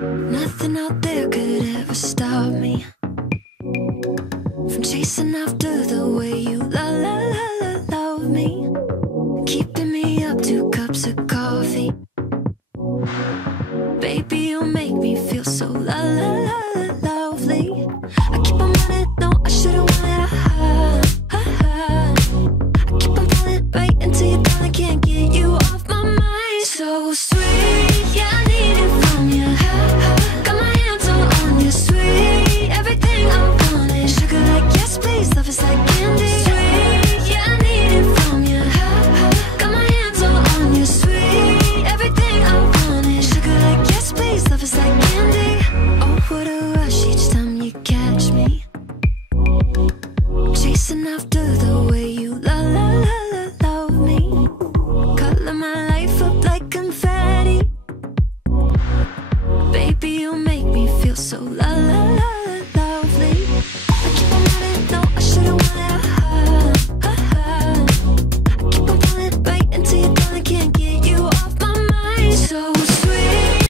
Nothing out there could ever stop me from chasing after the way you love me, keeping me up 2 cups of coffee. Baby, you make me feel so lovely. I keep on running, no, I shouldn't want it. I keep on falling right into your thought, I can't get you off my mind. So sweet, yeah, I need it from you. Got my hands all on you, sweet. Everything I want is sugar like yes, please. Love is like candy. Sweet, yeah, I need it from you. Got my hands all on you, sweet. Everything I want is sugar like yes, please. Love is like candy. Oh, what a rush each time you catch me chasing after the way you love me. Color my life up like confetti. Baby, you make me feel so loved.